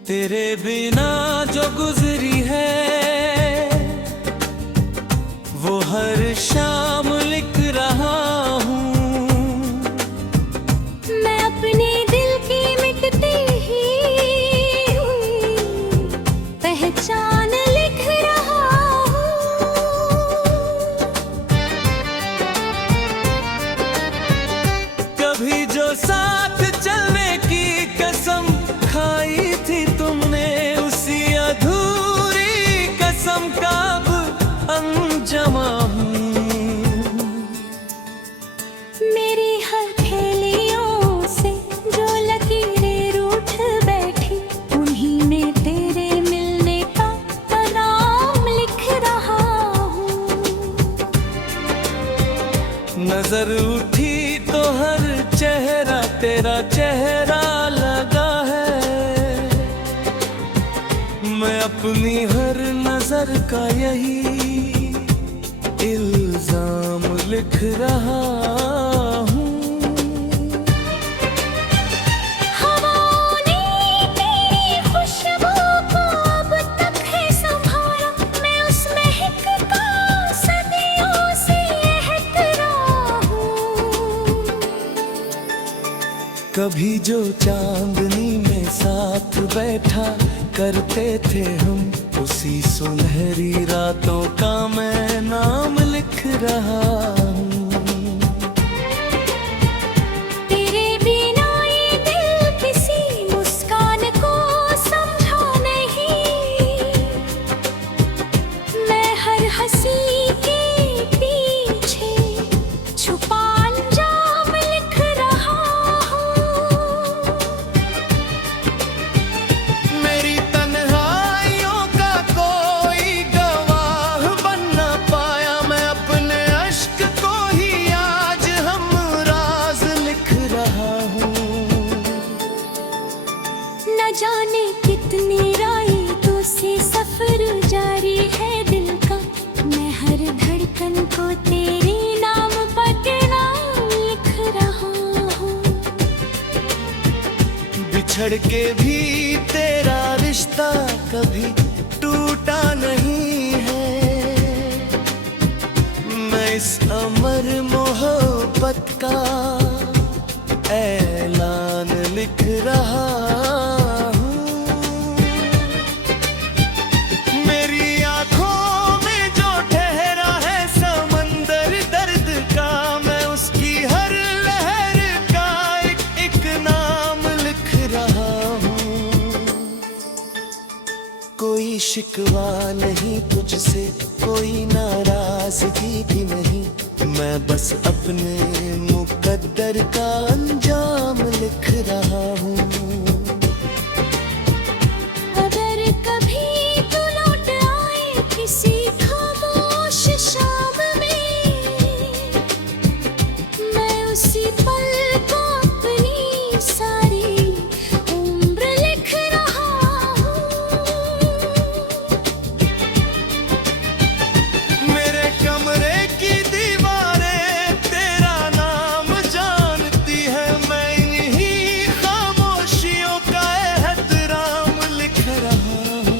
तेरे बिना जो गुजरी है वो हर शाम लिख रहा हूँ। मैं अपने दिल की मिटती ही पहचान लिख रहा हूँ। कभी जो साथ चलने की कसम खाई थी तुमने, उसी अधूरी कसम का अब अंजमा हूँ। मेरी हर थैलियों से जो लकीरें रूठ बैठी, उन्हीं में तेरे मिलने का नाम लिख रहा हूँ। नजर उठी तो हर चेहरा तेरा चेहरा लगा है। मैं अपनी हर नजर का यही इल्जाम लिख रहा हूँ। हवाओं ने तेरी खुशबू को अब तक है संभाला, मैं उस महक का सदियों से एहतराम हूँ। कभी जो चांदनी में साथ बैठा करते थे हम, उसी सुनहरी रातों का मैं नाम लिख रहा हूँ। तेरे बिना ये दिल किसी मुस्कान को समझा नहीं, मैं हर हंसी के पीछे छुपा अंजाम लिख रहा हूँ। मेरी तन्हाइयों का कोई गवाह बन न पाया, मैं अपने अश्क को ही आज हमराज लिख रहा हूँ। न जाने कितनी रातों से सफर जारी है दिल का, मैं हर धड़कन को तेरे नाम पकड़ा लिख रहा हूँ। बिछड़ के भी तेरा रिश्ता कभी टूटा नहीं है। मैं इस अमर मोहब्बत का ऐलान लिख रहा हूँ। मेरी आंखों में जो ठहरा है समंदर दर्द का, मैं उसकी हर लहर का एक नाम लिख रहा हूँ। कोई शिकवा नहीं तुझसे, कोई नाराजगी भी नहीं, मैं बस अपने मुकद्दर का अंजाम लिख रहा हूँ। अगर कभी तू लौट आए किसी खामोश शाम में, मैं उसी पल को अपनी सारी उम्र लिख रहा हूँ। मेरे कमरे की दीवारें तेरा नाम जानती है, मैं इन्हीं खामोशियों का एहतराम लिख रहा हूँ।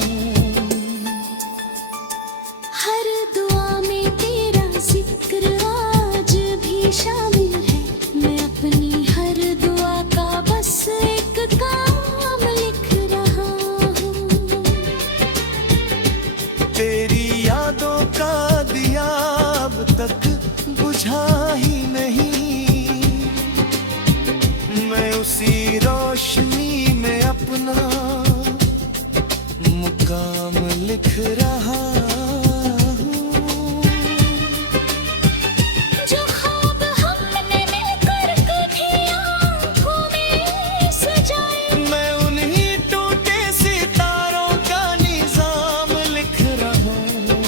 हर दुआ में तेरा जिक्र आज भी शामिल है, मैं अपनी हर दुआ का बस एक काम लिख रहा हूँ। तेरी यादों का दिया अब तक बुझा ही नहीं, मैं उसी रोशनी में अपना मुकाम लिख रहा हूँ। जो ख्वाब हमने मिलकर कभी आँखों में सजाए, मैं उन्हीं टूटे सितारों का निजाम लिख रहा हूँ।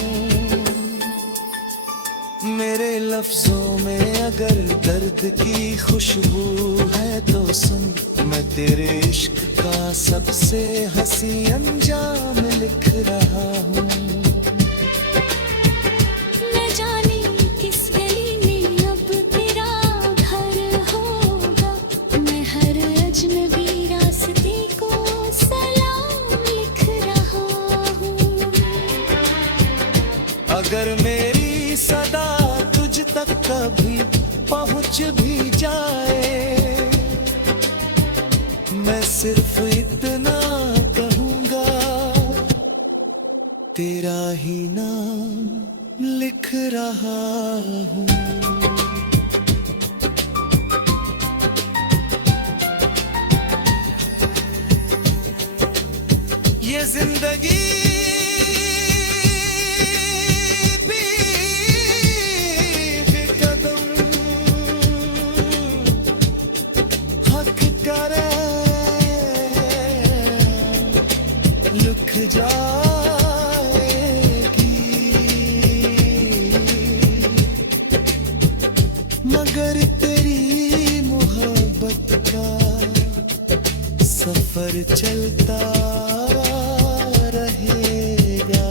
मेरे लफ्जों में अगर दर्द की खुशबू है तो सुन, मैं तेरे इश्क का सबसे हंसी अंजाम लिख रहा हूँ। न जाने किस गली में अब तेरा घर होगा, मैं हर अजनबी रास्ते को सलाम अगर मेरी सदा तुझ तक कभी पहुंच भी जाए, मैं सिर्फ इतना कहूंगा, तेरा ही नाम लिख रहा हूँ। ये जिंदगी भी कदम हक करे लिख जाएगी, मगर तेरी मोहब्बत का सफर चलता रहेगा।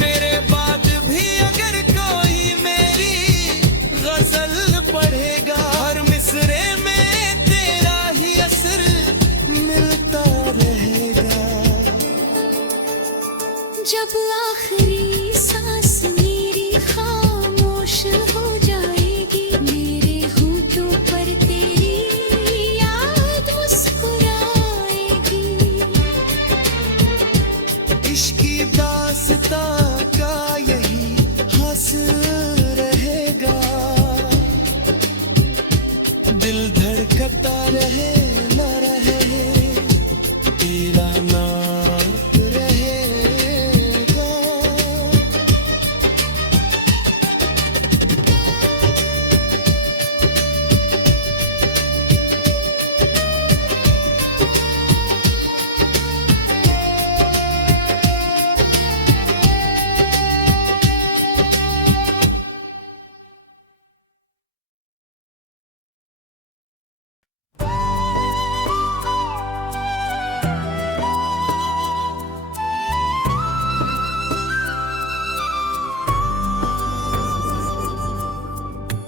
मेरे बाद भी अगर कोई मेरी गजल पढ़ेगा, हर मिसरे में तेरा ही असर मिलता रहेगा। जब आखिरी सांस मेरी खामोश हो जाएगी, मेरे होठों पर तेरी याद मुस्कुराएगी। इश्क की दास्तां का यही हासिल रहेगा, दिल धड़कता रहे न रहे तेरा नाम रहेगा।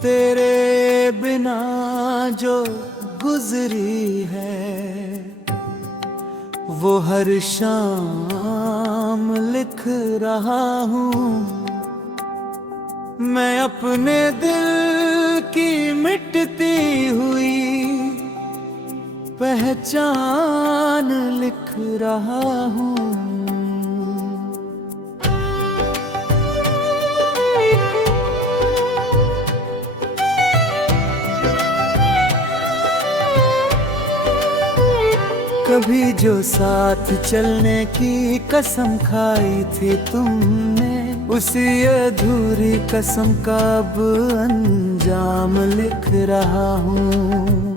तेरे बिना जो गुजरी है, वो हर शाम लिख रहा हूँ। मैं अपने दिल की मिटती हुई पहचान लिख रहा हूँ। कभी जो साथ चलने की कसम खाई थी तुमने, उसी अधूरी कसम का अब अंजाम लिख रहा हूँ।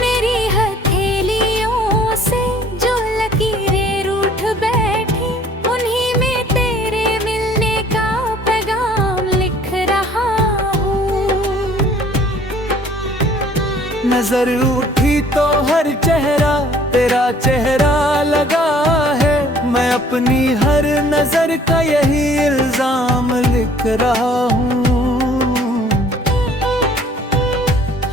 मेरी हथेलियों से जो लकीरें रूठ बैठी, उन्हीं में तेरे मिलने का पैगाम लिख रहा हूँ। नजर उठी तो हर चेहरा तेरा चेहरा लगा है, मैं अपनी हर नजर का यही इल्जाम लिख रहा हूँ।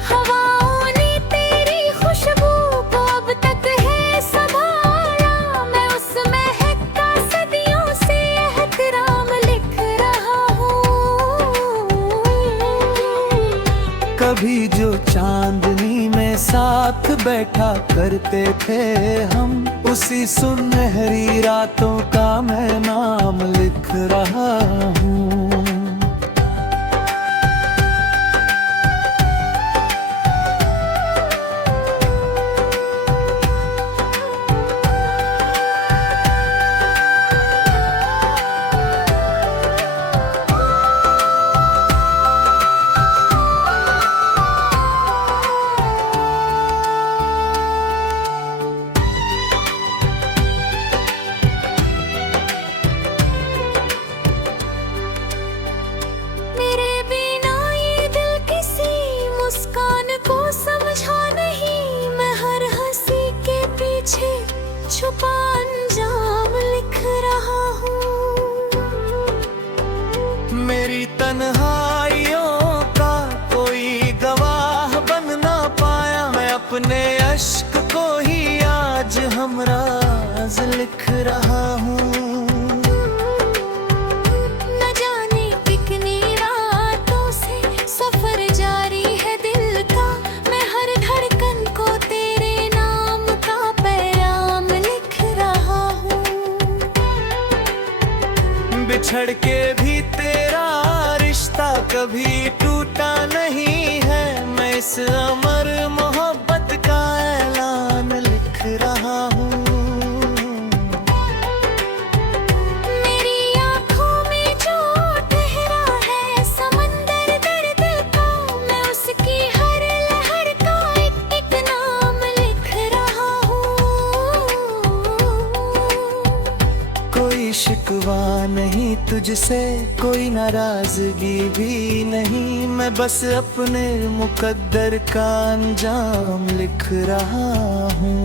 हवाओं ने तेरी खुशबू को अब तक है संभाला, मैं उस महक का सदियों से एहतराम लिख रहा हूँ। कभी जो चांदनी में साथ बैठा करते थे हम, उसी सुनहरी रातों का मैं नाम लिख रहा हूँ। छुपा अंजाम लिख रहा हूँ। मेरी तन्हाइयों का कोई गवाह बन ना पाया, मैं अपने अश्क को ही आज हमरा राज लिख रहा हूँ। न जाने कितनी रातों से सफर जारी है दिल का, मैं हर धड़कन को तेरे नाम का पैगाम लिख रहा हूँ। बिछड़ के भी तेरा रिश्ता कभी टूटा नहीं है, मैं इस अमर मोहब्बत का ऐलान लिख रहा हूँ। मेरी आँखों में जो ठहरा है समंदर दर्द का, मैं उसकी हर लहर का एक एक नाम लिख रहा हूँ। कोई शिकवा नहीं तुझसे, कोई नाराजगी भी नहीं, मैं बस अपने मुकद्दर का अंजाम लिख रहा हूँ।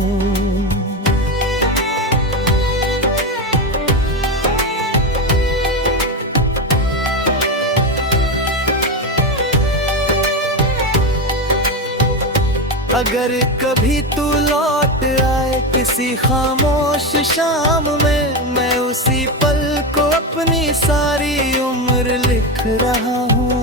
अगर कभी तू लौट आए किसी खामोश शाम में, मैं उसी पल को अपनी सारी उम्र लिख रहा हूँ।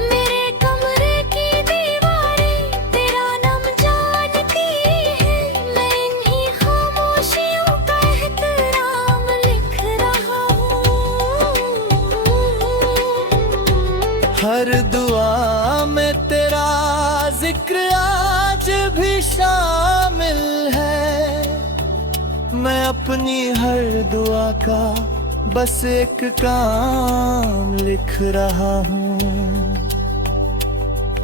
मेरे कमरे की दीवारें तेरा नाम जानती हैं, मैं इन्हीं खामोशियों का एहतराम लिख रहा हूँ। हर दुआ में तेरा जिक्र आज भी शामिल है, मैं अपनी हर दुआ का बस एक काम लिख रहा हूँ।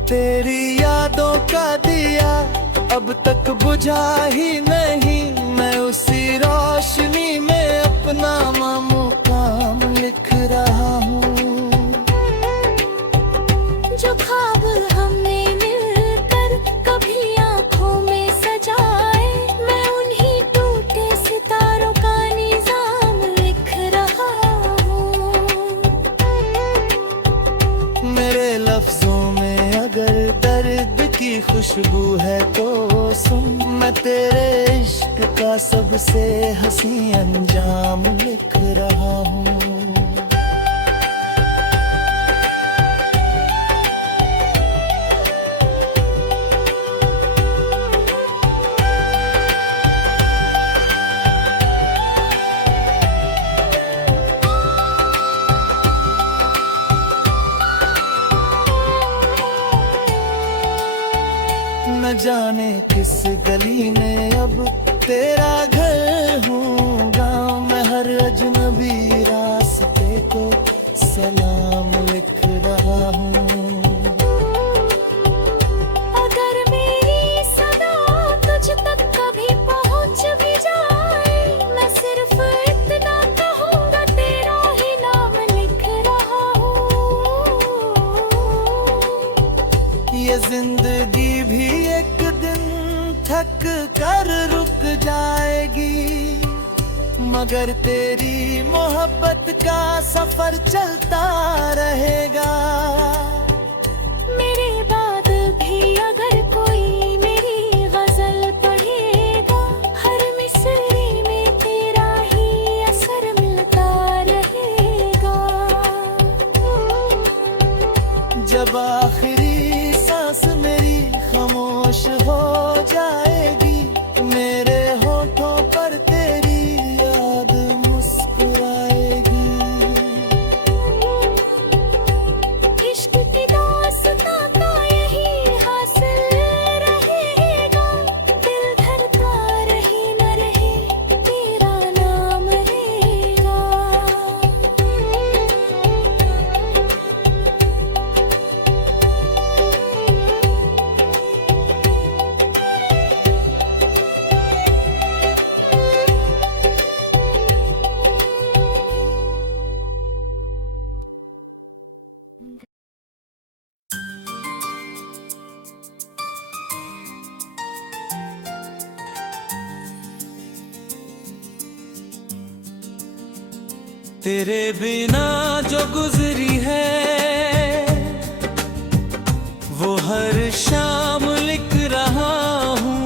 तेरी यादों का दिया अब तक बुझा ही नहीं, मैं उसी रोशनी में अपना मुकाम लिख रहा हूँ। जो ख्वाब हमने मिलकर कभी आँखों में सजाए, मैं उन्हीं टूटे सितारों का निजाम लिख रहा हूँ। मेरे लफ्जों में अगर दर्द की खुशबू है तो सुन, मैं तेरे इश्क का सबसे हसी अंजाम लिख रहा हूँ। न जाने किस गली में अब तेरा घर होगा, मैं हर अजनबी रास्ते को सलाम लिख रहा हूँ। अगर मेरी सदा तुझ तक कभी पहुँच भी जाए, मैं सिर्फ इतना कहूँगा तेरा ही नाम लिख रहा हूँ। ये जिंदगी भी एक दिन थक कर रुक जाएगी, मगर तेरी मोहब्बत का सफर चलता रहेगा। मेरे बाद भी अगर कोई मेरी गजल पढ़ेगा, हर मिसरे में तेरा ही असर मिलता रहेगा। जब आखिरी सांस मेरी खामोश हो जाएगी, मेरे होठों पर तेरी याद मुस्कुराएगी। इश्क की दास्तां का यही हासिल रहेगा, दिल धड़का रहे न रहे तेरा नाम रहेगा। तेरे बिना जो गुजरी है वो हर शाम लिख रहा हूँ।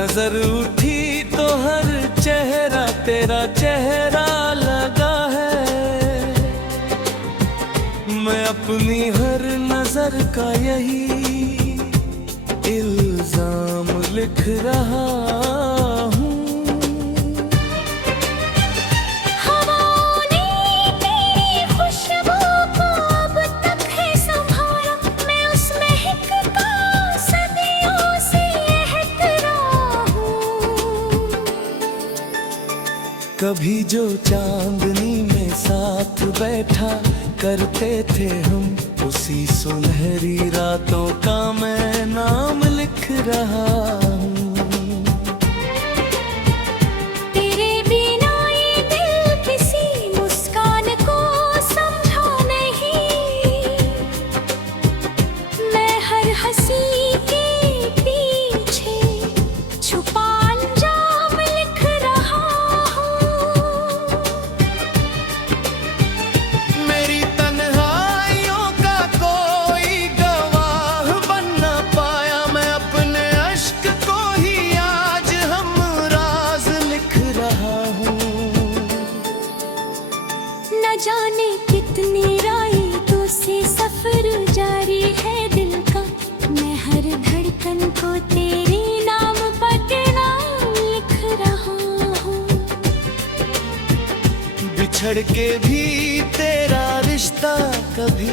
नजर उठी तो हर चेहरा तेरा चेहरा लगा है। मैं अपनी हर नजर का यही इल्जाम लिख रहा हूँ। हवाओं ने तेरी खुशबू को अब तक है संभाला, मैं उस महक का सदियों से एहतराम हूँ। कभी जो चांदनी में साथ बैठा करते थे हम, उसी सुनहरी रातों का मैं नाम लिख रहा हूँ। तेरे बिना ये दिल किसी मुस्कान को समझा नहीं, मैं हर हंसी के पीछे छुपा अंजाम लिख रहा हूँ। मेरी तन्हाइयों का कोई गवाह बन न पाया, मैं अपने अश्क को ही आज हम राज लिख रहा हूँ। न जाने कितनी रातों से सफर जारी है दिल का, मैं हर धड़कन को तेरे नाम पकड़ा लिख रहा हूँ। बिछड़ के भी तेरा रिश्ता कभी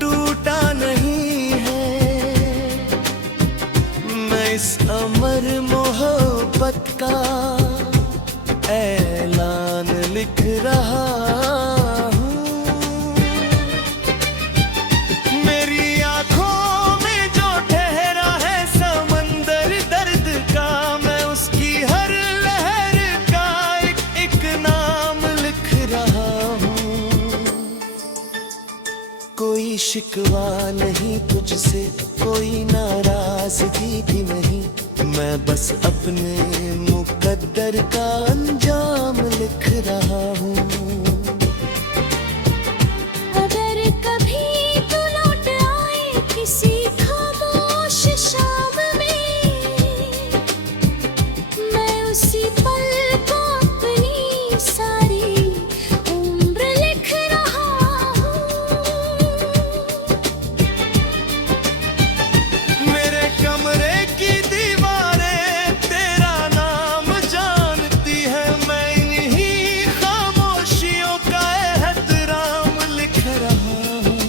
टूटा नहीं है, मैं इस अमर मोहब्बत का ऐलान लिख रहा हूँ। मेरी आंखों में जो ठहरा है समंदर दर्द का, मैं उसकी हर लहर का एक नाम लिख रहा हूँ। कोई शिकवा नहीं तुझसे, कोई नाराजगी भी नहीं, मैं बस अपने मुकद्दर का अंजाम लिख रहा हूँ। अगर कभी तू लौट आए किसी खामोश शाम में, मैं उसी पल को अपनी सारी उम्र लिख रहा हूँ। मेरे कमरे की दीवारें तेरा नाम जानती है, मैं इन्हीं खामोशियों का एहतराम लिख रहा हूँ।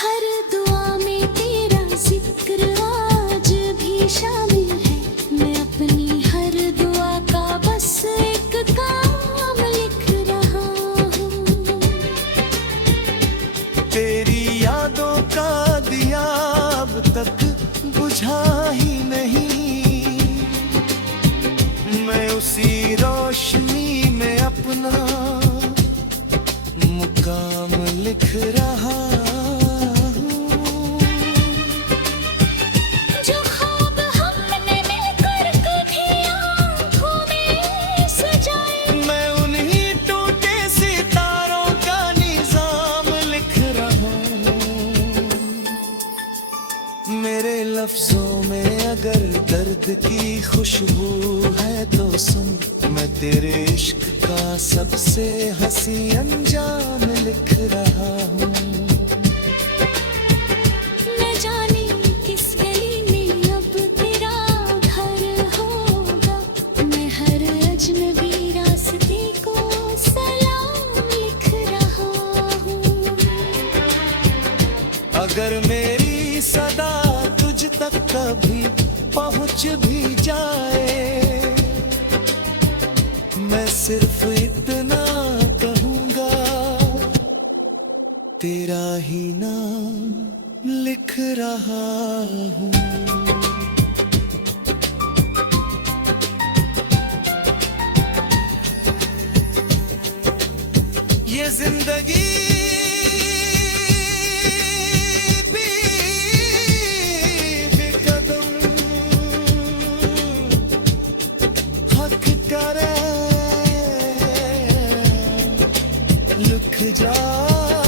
हर दुआ में तेरा जिक्र आज भी शामिल है, मैं अपनी हर दुआ का बस एक काम लिख रहा हूँ। तेरी यादों का दिया अब तक बुझा ही नहीं, मैं उसी रोशनी में अपना मुकाम लिख रहा हूँ। जो ख्वाब हमने मिलकर कभी आँखों में सजाए, मैं उन्हीं टूटे सितारों का निजाम लिख रहा हूँ। मेरे लफ्जों में अगर दर्द की खुशबू है तो सुन, मैं तेरे इश्क का सबसे हंसी अंजाम लिख रहा हूँ। न जाने किस गली में अब तेरा घर होगा, मैं हर अजनबी रास्ते को सलाम लिख रहा हूँ। अगर मेरी सदा तुझ तक कभी पहुँच भी जाए, मैं सिर्फ इतना कहूँगा, तेरा ही नाम लिख रहा हूँ। ये जिंदगी भी बेकदम हक करे लिख जाएगी,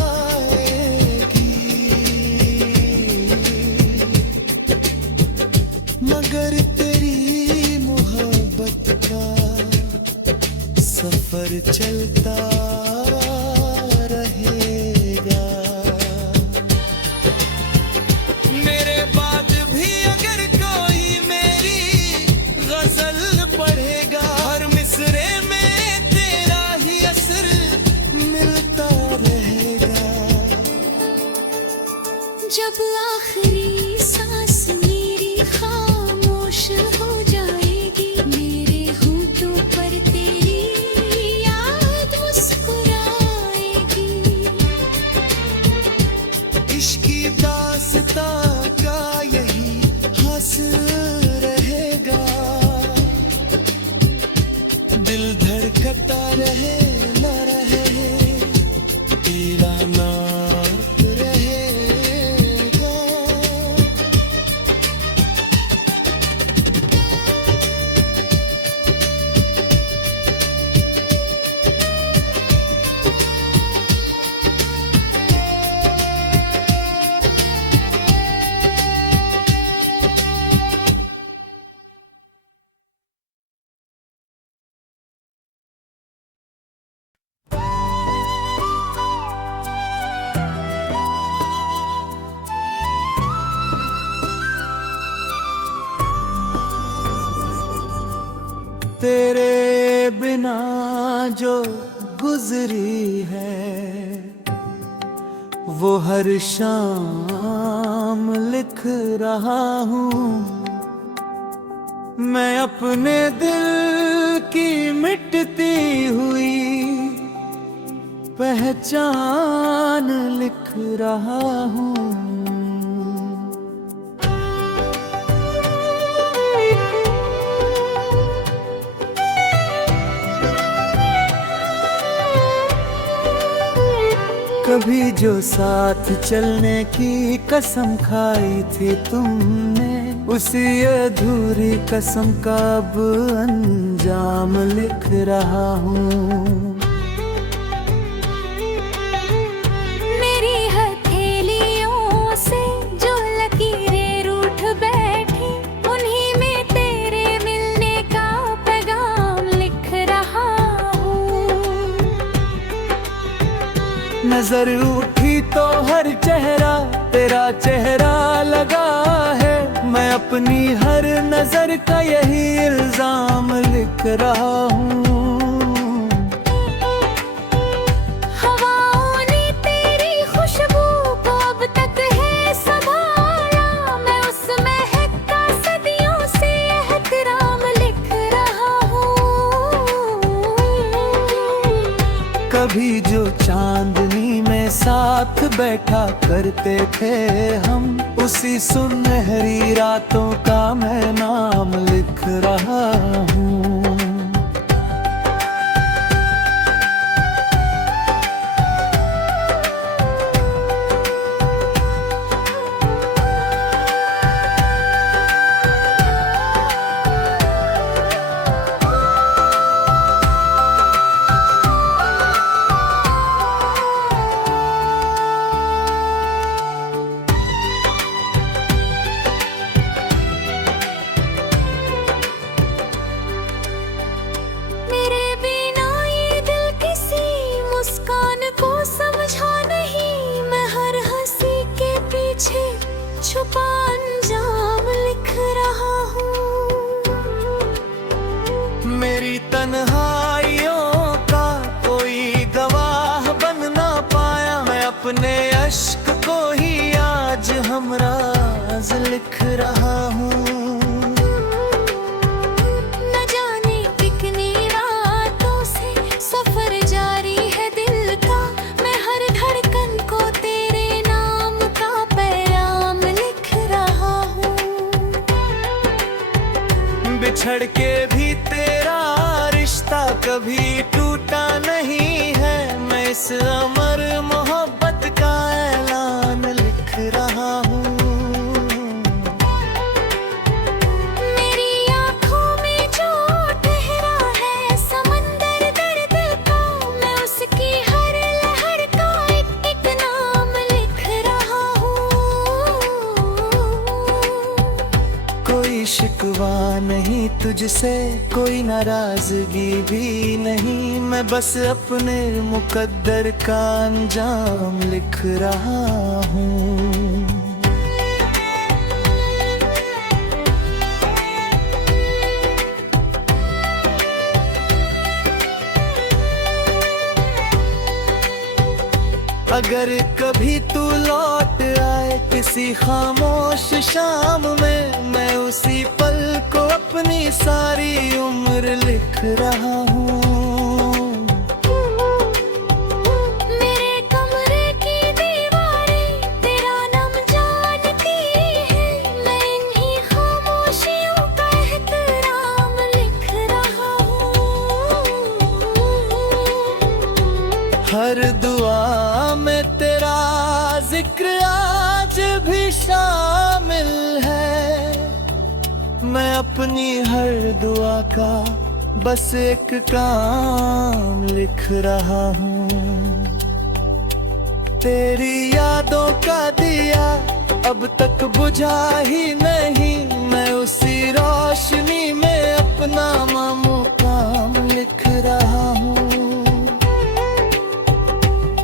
जब आखिरी सांस मेरी खामोश हो जाएगी, मेरे होठों पर तेरी याद मुस्कुराएगी। इश्क की दास्तां का यही हासिल रहेगा, दिल धड़कता रहे न रहे तेरा नाम रहेगा। तेरे बिना जो गुजरी है वो हर शाम लिख रहा हूँ। मैं अपने दिल की मिटती हुई पहचान लिख रहा हूँ। कभी जो साथ चलने की कसम खाई थी तुमने, उसी अधूरी कसम का अब अंजाम लिख रहा हूँ। मेरी हथेलियों से जो लकीरें रूठ बैठी, उन्हीं में तेरे मिलने का पैगाम लिख रहा हूँ। नजर उठी तो हर चेहरा तेरा चेहरा लगा है, मैं अपनी हर नजर का यही इल्जाम लिख रहा हूँ। हवाओं ने तेरी खुशबू को अब तक है संभाला, मैं उस महक का सदियों से एहतराम लिख रहा हूँ। कभी जो चांदनी में साथ बैठा करते थे हम, उसी सुनहरी रातों का मैं नाम लिख रहा हूँ। छुपा अंजाम लिख रहा हूँ। मेरी तन्हाइयों का कोई गवाह बन ना पाया, मैं अपने अश्क को ही आज हमराज लिख रहा हूँ। न जाने कितनी रातों से सफर जारी है दिल का, मैं हर धड़कन को तेरे नाम का पैगाम लिख रहा हूँ। बिछड़ के भी तेरा रिश्ता कभी टूटा नहीं है, मैं इस अमर मोहब्बत का ऐलान लिख रहा हूँ। मेरी आँखों में जो ठहरा है समंदर दर्द का, मैं उसकी हर लहर का एक एक नाम लिख रहा हूँ। कोई शिकवा नहीं तुझसे, कोई नाराजगी भी नहीं, मैं बस अपने मुकद्दर का अंजाम लिख रहा हूँ। अगर कभी तू लौट आए किसी खामोश शाम में मैं उसी पल को अपनी सारी उम्र लिख रहा हूँ। मेरे कमरे की दीवारें तेरा नाम जानती है, मैं इन्हीं खामोशियों का एहतराम लिख रहा हूँ। हर दुआ में तेरा जिक्र आज भी शामिल है, मैं अपनी हर दुआ का बस एक काम लिख रहा हूँ। तेरी यादों का दिया अब तक बुझा ही नहीं, मैं उसी रोशनी में अपना मुकाम लिख रहा हूँ।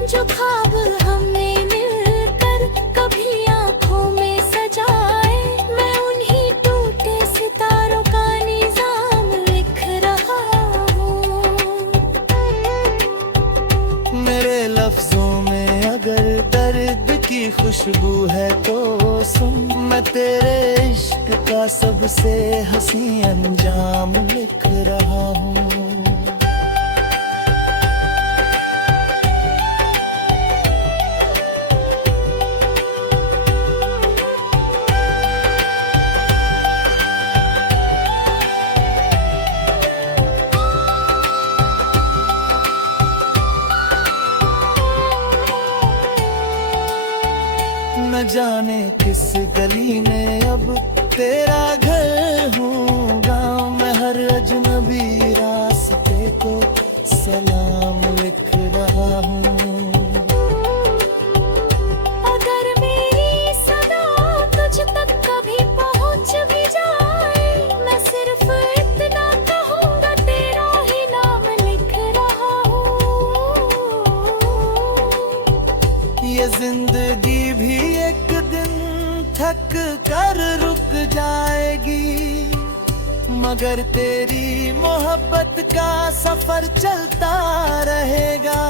जो ख्वाब हमने मिलकर कभी आँखों में सजाए, मैं उन्हीं टूटे सितारों का निजाम लिख रहा हूँ। मेरे लफ्जों में अगर दर्द की खुशबू है तो सुन, मैं तेरे इश्क का सबसे हसी अंजाम लिख रहा हूँ। न जाने किस गली में अब तेरा घर हूँ, गाँव में हर अजनबी रास्ते को सलाम लिख रहा हूँ। अगर मेरी सदा तुझ तक कभी पहुँच भी जाए, मैं सिर्फ इतना कहूँगा तेरा ही नाम लिख रहा हूँ। ये जिंदगी भी एक दिन थक कर रुक जाएगी, मगर तेरी मोहब्बत का सफर चलता रहेगा।